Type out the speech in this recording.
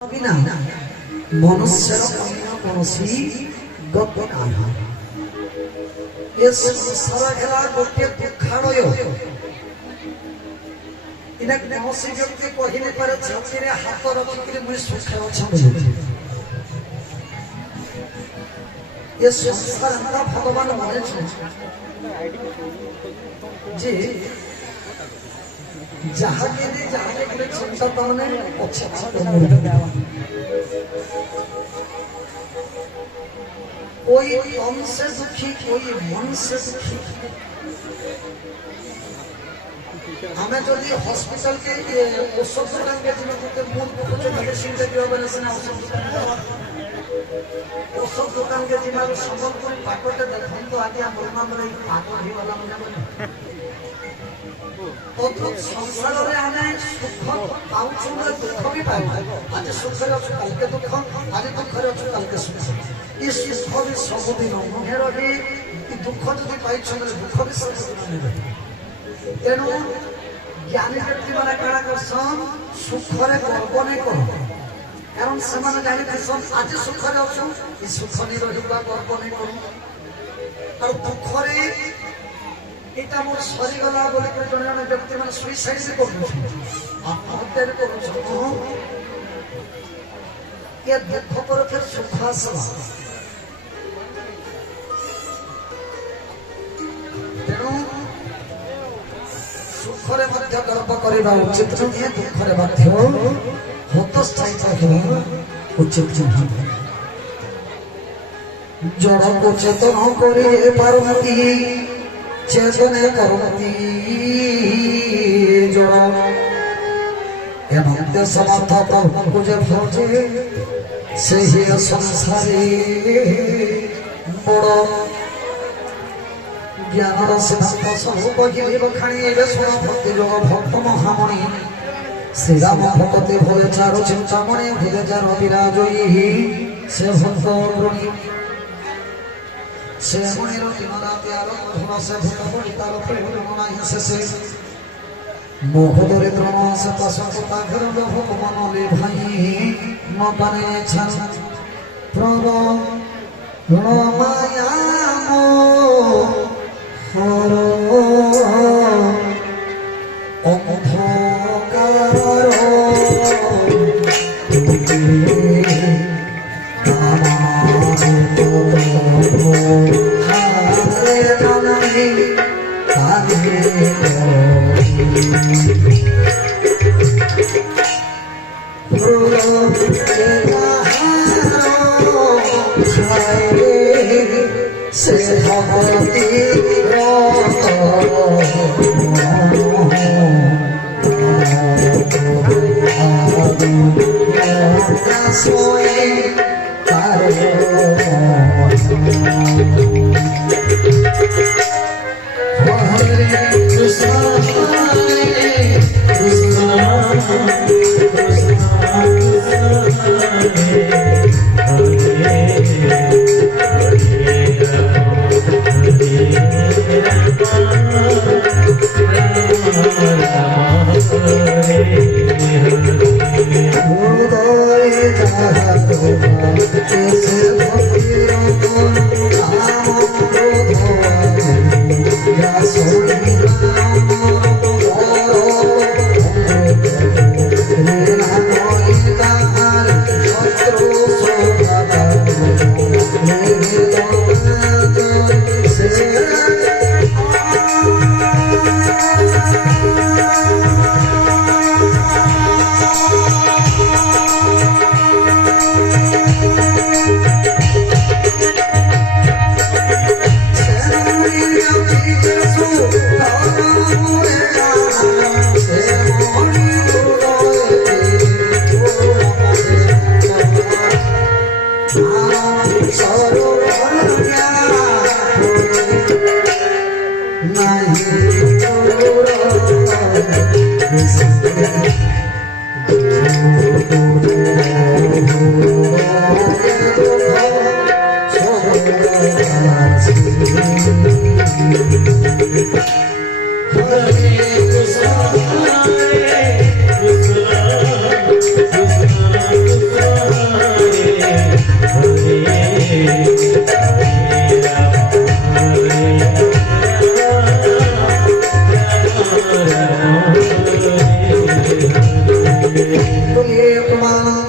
बिना मनुष्यर अन्य कौनसी गति नाही। ये संसार हेला गोटे दुखाड़य। इना कौनसी व्यक्ति कहि पारे छाती रे हाथ रखिकरी मुई सुख अछि। ये संसार का भगवान माने जी जहाँ के लिए चिंता करने कोई मन से दुखी कोई मन से दुखी। हमें जो हॉस्पिटल के औषध दुकान के मूल मेडिसिन औषध दुकान के सम्बलपुर पाकटे देखो तो आगे पाक संसार में सुख पाऊँ दुख भी पाऊ। आज सुख कल के दुख आज दुख कल के सुख। ये सुख भी सबुदिन नुहे रही दुख जब पाई दुख भी सबुदिन तेणु ज्ञानी व्यक्ति मैंने क्या करसन सुखरे गर्व नहीं कर कारण से जानी आज सुखरे अच्छु सुख नहीं रही गर्व नहीं कर और दुखरे এটা মোর সরি গলা বলে করে জনে জনে ব্যক্তি মানে সুইসাইড সে করছে আত্মহত্যা করছে কে দুঃখ করে ফের সুখ আসে তেণু সুখরে মধ্য গর্ব করিবা উচিত নহে দুঃখরে মধ্য হতোৎসাহিত হওয়া উচিত নহে। জড় চেতন করে পারমতি चेतने करती जोड़ा एमंते समर्थ प्रभु जे भजे से ही संसारे बड़ ज्ञान सिद्धांत सब कही बखाणी सुन भक्ति जोग भक्त महामणि श्री राम भक्ति भोले चारु चिंतामणि भिले जार विराजयी से भक्त गुणी से मणिर दिन राति आलो मधुर से भूत बड़ी तार प्रेम मनाही से मोह दरिद्र से पशुता घर लोभ मन ले भाई न बने छन प्रभु माया मोह Hare Krishna, Krishna Krishna प्रमाण